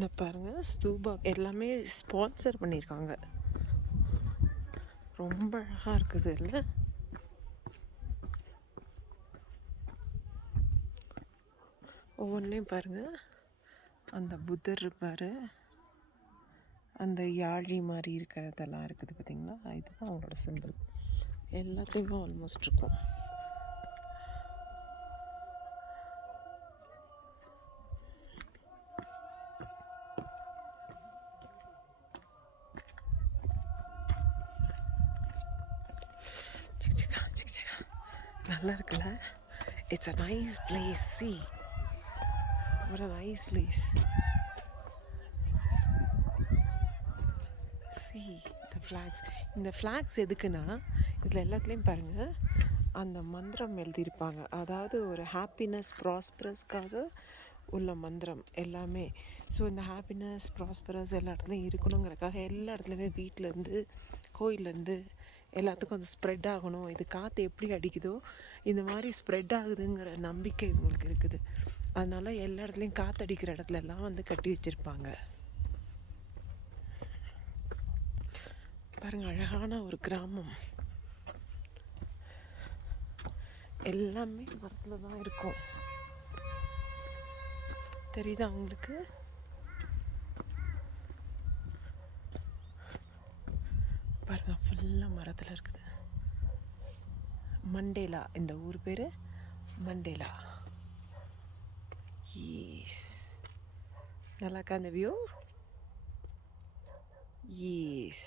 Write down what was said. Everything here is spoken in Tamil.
இந்த பாருங்கள் ஸ்தூபா எல்லாமே ஸ்பான்சர் பண்ணியிருக்காங்க. ரொம்ப அழகாக இருக்குது இல்லை? ஒவ்வொன்றையும் பாருங்கள். அந்த புத்தர் இருப்பார், அந்த யாழி மாதிரி இருக்கிறதெல்லாம் இருக்குது பார்த்திங்களா, இதுதான் அவங்களோட சிம்பிள். எல்லாத்துலேயுமே ஆல்மோஸ்ட் இருக்கும். நல்லா இருக்குல்ல? It's a nice place. C what a nice place. see the flags. இந்த ஃப்ளாக்ஸ் எதுக்குன்னா, இதில் எல்லாத்துலேயும் பாருங்கள் அந்த மந்திரம் எழுதியிருப்பாங்க. அதாவது ஒரு ஹாப்பினஸ் ப்ராஸ்பரஸ்க்காக உள்ள மந்திரம் எல்லாமே. ஸோ இந்த ஹாப்பினஸ் ப்ராஸ்பரஸ் எல்லா இடத்துலையும் இருக்கணுங்கிறதுக்காக எல்லா இடத்துலையுமே வீட்டிலேருந்து கோயிலேருந்து எல்லாத்துக்கும் அது ஸ்ப்ரெட் ஆகணும். இது காற்று எப்படி அடிக்குதோ இந்த மாதிரி ஸ்ப்ரெட் ஆகுதுங்கிற நம்பிக்கை இவங்களுக்கு இருக்குது. அதனால் எல்லா இடத்துலையும் காற்று அடிக்கிற இடத்துலலாம் வந்து கட்டி வச்சுருப்பாங்க. பாருங்கள், அழகான ஒரு கிராமம். எல்லாமே மரத்தில் தான் இருக்கும். தெரியுதா உங்களுக்கு? பாருங்க, ஃபுல்லாக மரத்தில் இருக்குது. மண்டேலா, இந்த ஊர் பேர் மண்டேலா. ஈஸ், நல்லா இருக்கா அந்த வியூ? ஈஸ்.